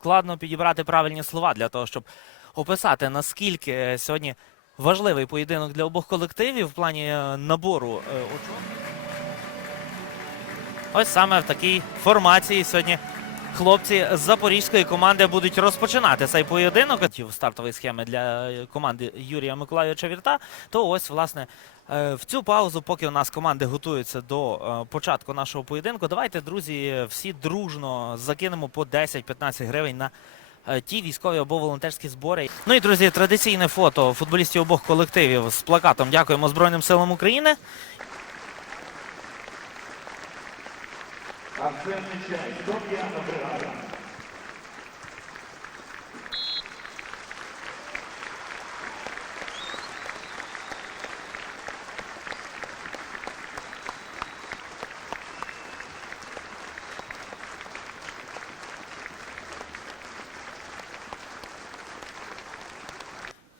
складно підібрати правильні слова для того, щоб описати, наскільки е, сьогодні важливий поєдинок для обох колективів в плані е, набору е, очок. Ось саме в такій формації сьогодні хлопці з запорізької команди будуть розпочинати цей поєдинок. Стартової схеми для е, команди Юрія Миколайовича Вірта. То ось, власне, е, в цю паузу, поки у нас команди готуються до е, початку нашого поєдинку, давайте, друзі, всі дружно закинемо по 10-15 гривень на ті військові або волонтерські збори. Ну і друзі, традиційне фото футболістів обох колективів з плакатом Дякуємо Збройним силам України. Арсен Нечай, 105 бригада.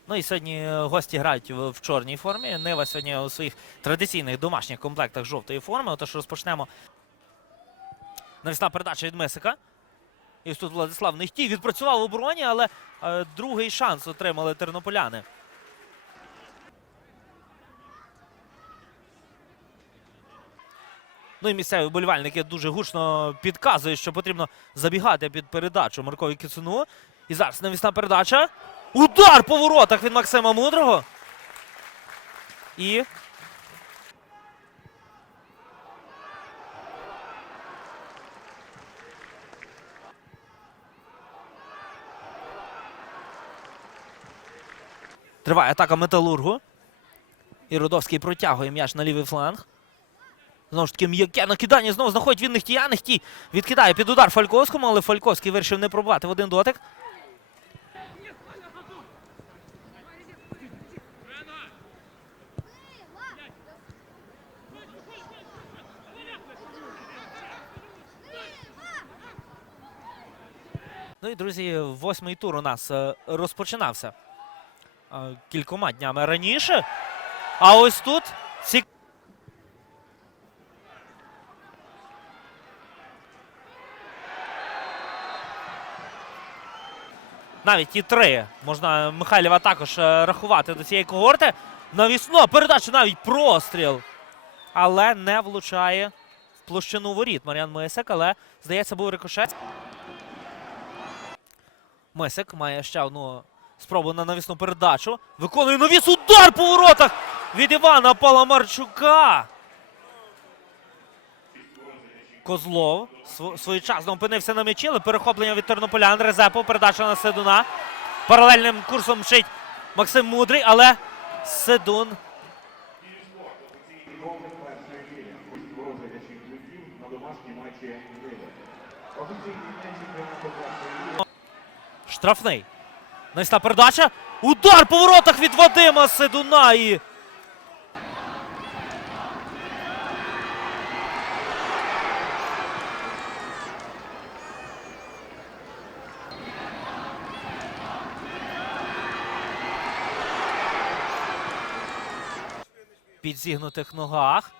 Ну і сьогодні е, гості грають в, чорній формі. Нива сьогодні у своїх традиційних домашніх комплектах жовтої форми. Отож розпочнемо. Навісна передача від Месика. І ось тут Владислав не хотів, відпрацював в обороні, але е, другий шанс отримали тернополяни. Ну і місцеві вболівальники дуже гучно підказують, що потрібно забігати під передачу Маркові Кіцуну. І зараз навісна передача. Удар по воротах від Максима Мудрого. І. Триває атака металургу. І Рудовський протягує м'яч на лівий фланг. Знову ж таки, м'яке накидання. Знову знаходить він Нехтія. Нехтій відкидає під удар Фальковському, але Фальковський вирішив не пробувати в один дотик. Ну і друзі, восьмий тур у нас е, розпочинався кількома днями раніше. А ось тут ці. Навіть і три можна Михайлєва також е, рахувати до цієї когорти. Навісно, передача навіть простріл. Але не влучає в площину воріт Мар'ян Мисик, але, здається, був рикошет. Месик має ще одну спробу на навісну передачу. Виконує навіс удар по воротах від Івана Паламарчука. Козлов своєчасно опинився на м'ячі, але перехоплення від тернополян. Резепо, передача на Седуна. Паралельним курсом мчить Максим Мудрий, але Седун штрафний. Навісна передача. Удар по воротах від Вадима Седуна. І підзігнутих ногах.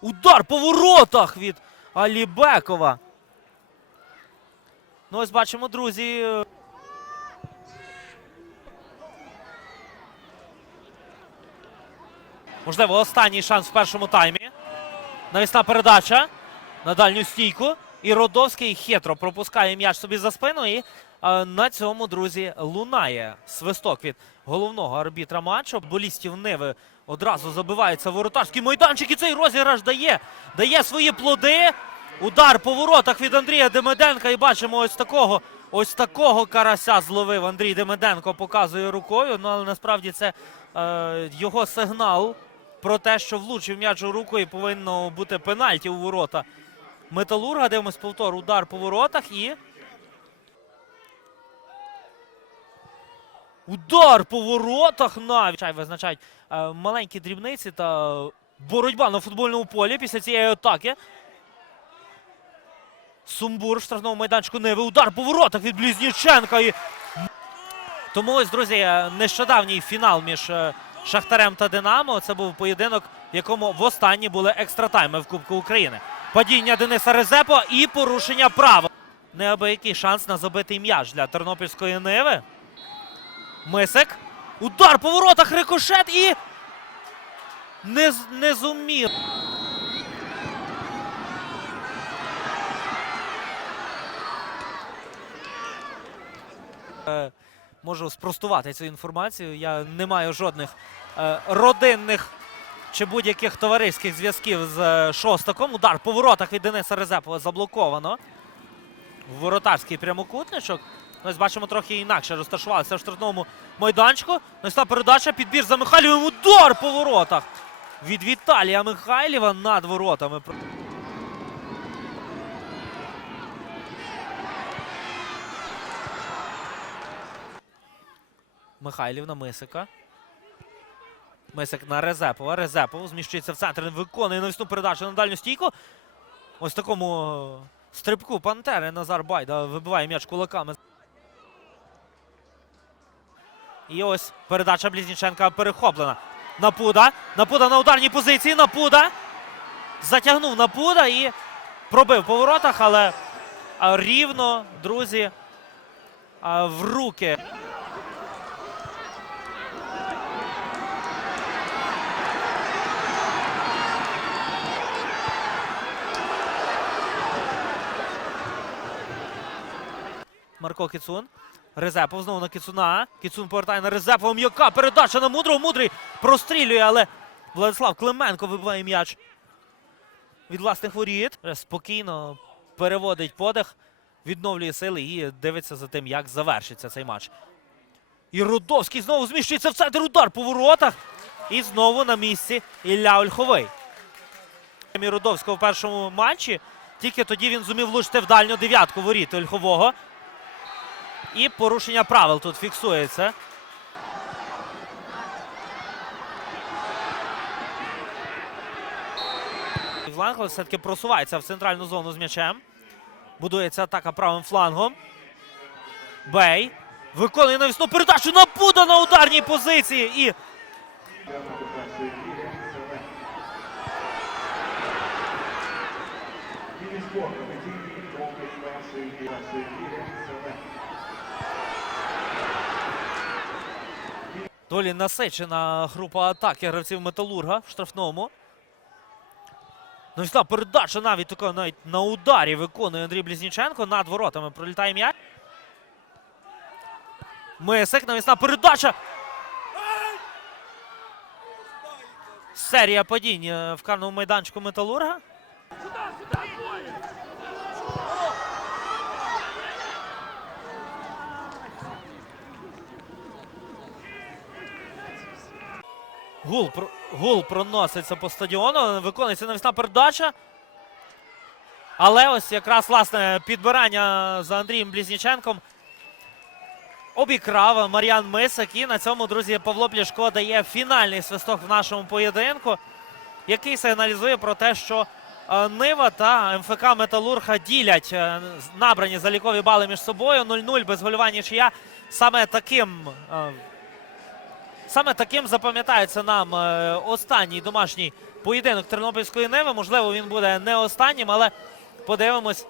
Удар по воротах від Алібекова. Ну, ось бачимо, друзі. Можливо, останній шанс в першому таймі. Навісна передача на дальню стійку. І Родовський хитро пропускає м'яч собі за спину. І е, на цьому, друзі, лунає свисток від головного арбітра матчу. Болістів Ниви одразу забивається воротарський майданчик. І цей розіграш дає, дає свої плоди. Удар по воротах від Андрія Демиденка. І бачимо ось такого. Ось такого карася зловив Андрій Демиденко, показує рукою. Ну але насправді це е, його сигнал про те, що влучив м'яч у руку і повинно бути пенальті у ворота. Металурга, дивимось повтор, удар по воротах і. Удар по воротах навіть визначають е, маленькі дрібниці та боротьба на футбольному полі після цієї атаки. Сумбур в штрафному майданчику Ниви. Удар по воротах від Близніченка. І... Тому ось, друзі, е, нещодавній фінал між е, Шахтарем та Динамо. Це був поєдинок, в якому востаннє були екстратайми в Кубку України. Падіння Дениса Резепо і порушення права. неабиякий шанс на забитий м'яч для тернопільської Ниви. Мисик. Удар по воротах, рикошет і. Не, не зумів. Можу спростувати цю інформацію. Я не маю жодних е, родинних чи будь-яких товариських зв'язків з е, Шостаком. Удар по воротах від Дениса Резепова заблоковано. Воротарський прямокутничок. Ось бачимо трохи інакше розташувалися в штрафному майданчику. Ось та передача, підбір за Михайлівим. Удар по воротах від Віталія Михайлєва над воротами. Михайлів на Мисика. Мисик на Резепова. Резепов зміщується в центр. Виконує навісну передачу на дальню стійку. Ось такому е, стрибку Пантери Назар Байда вибиває м'яч кулаками. І ось передача Близніченка перехоплена. Напуда. Напуда на ударній позиції. Напуда. Затягнув Напуда і пробив по воротах, але рівно, друзі, в руки. Марко Кіцун. Резепов знову на Кіцуна. Кіцун повертає на Резепова. М'яка передача на мудрого. Мудрий прострілює, але Владислав Клименко вибиває м'яч від власних воріт. Спокійно переводить подих, відновлює сили і дивиться за тим, як завершиться цей матч. І Рудовський знову зміщується в центр удар по воротах. І знову на місці Ілля Ольховий. Рудовського в першому матчі. Тільки тоді він зумів влучити в дальню дев'ятку воріт Ольхового. І порушення правил тут фіксується. Фланг все-таки просувається в центральну зону з м'ячем. Будується атака правим флангом. Бей. Виконує навісну передачу. Напуда на ударній позиції. І доволі насичена група атаки гравців Металурга в штрафному. Навісна передача навіть така навіть на ударі виконує Андрій Близніченко. Над воротами пролітає м'яч. Мисик, навісна передача. Серія падінь е, в карному майданчику Металурга. Гул, гул проноситься по стадіону. Виконується навісна передача. Але ось якраз власне підбирання за Андрієм Близніченком обікрав Мар'ян Мисик. І на цьому, друзі, Павло Пляшко дає фінальний свисток в нашому поєдинку, який сигналізує про те, що е, Нива та МФК Металурга ділять е, набрані залікові бали між собою. 0-0 без голювання чия. Саме таким е, Саме таким запам'ятається нам е, останній домашній поєдинок Тернопільської Неви. Можливо, він буде не останнім, але подивимось,